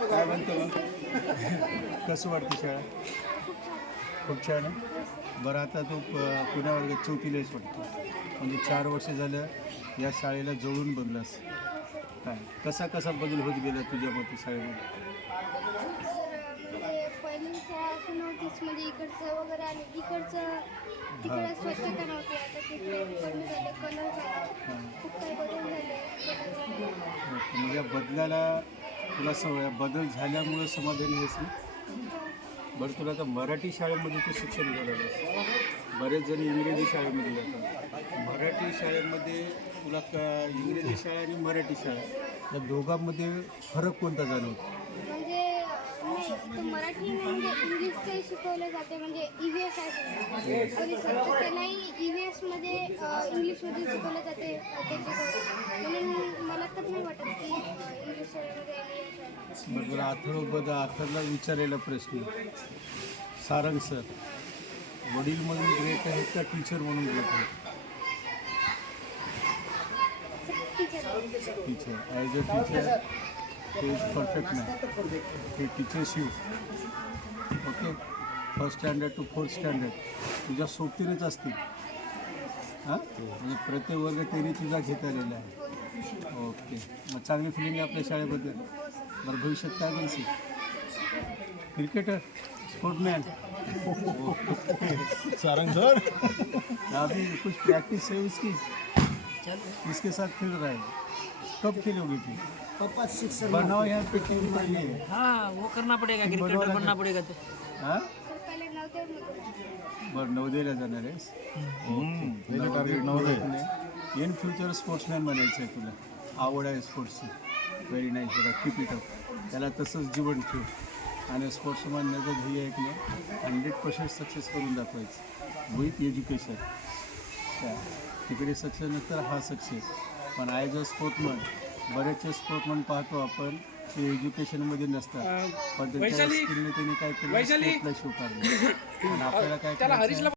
काय म्हणतो मग कसं वाटतं शाळा? खूप छान आहे. बरं आता तू पुण्या वर्गात चौथीलाच वाटतो, म्हणजे 4 वर्ष झालं या शाळेला जवळून बदलास. काय कसा कसा बदल होत गेला तुझ्या मते शाळेमध्ये? म्हणजे पहिली शाळा असं नव्हतीच, म्हणजे इकडचं वगैरे आणि इकडचं तिकडे स्वच्छता नव्हती. आता तिकडे कमी झाले, कलर झाला, खूप काही बदल झाले. मग या बदलाला तुला सवय बदल झाल्यामुळं समाधानी आहेस ना? बरं, तुला आता मराठी शाळेमध्ये तू शिक्षण झालेलं आहे. बरेच जण इंग्रजी शाळेमध्ये जातात. मराठी शाळेमध्ये तुला इंग्रजी शाळा आणि मराठी शाळा या दोघांमध्ये फरक कोणता जाणवतो? म्हणजे नाही, तर मराठी म्हणजे इंग्लिशचंही शिकवलं जाते, म्हणजे EVS आहे तर नाही, EVSमध्ये इंग्लिशमध्ये शिकवलं जाते त्याची, म्हणून मला तर नाही वाटत की इंग्लिश शाळेमध्ये बरं बरं, अथर्वला विचारायला प्रश्न. सारंग सर वडील म्हणून ग्रेट आहेत का टीचर म्हणून ग्रेट आहेत? टीचर ॲज अ टीचर ते इज परफेक्ट नाही. ते teachers you okay, first standard to 4th standard तुझ्या सोबतीनेच असतील. हां, म्हणजे प्रत्येक वर्ग त्यांनी तुझा घेता आलेला आहे. ओके, मग चांगली फिलिंग आहे आपल्या शाळेबद्दल. बरं, भविष्यात काय बनशील? क्रिकेटर, स्पोर्टमॅन? सारंग सर अभी कुछ प्रैक्टिस है उसकी, इसके साथ खेल रहा है. कब खेलोगे फिर? बनाओ यहाँ पे टीम के लिए. हाँ, वो करना पड़ेगा, क्रिकेटर बनना पड़ेगा तो. हां, पहिले नव्हते. बरं, नवोदयला जाणार आहेस? इन फ्युचर स्पोर्ट्समॅन बनायचं आहे तुला. आवड आहे स्पोर्ट्सची. Very nice. बघा, कीप इट अप. त्याला तसंच जीवन ठेव आणि स्पोर्ट्समॅन माझं ध्येय आहे की नाही 100% सक्सेस करून दाखवायचं विथ एज्युकेशन. त्या तिकडे सक्सेस नंतर हा सक्सेस. पण ॲज अ स्पोर्टमन बरेचसे स्पोर्टमन पाहतो आपण ते एज्युकेशनमध्ये नसतात, पण त्यांच्या स्किलने त्यांनी काय केलं, स्पोर्टला शो काढलं. आणि आपल्याला काय करायचं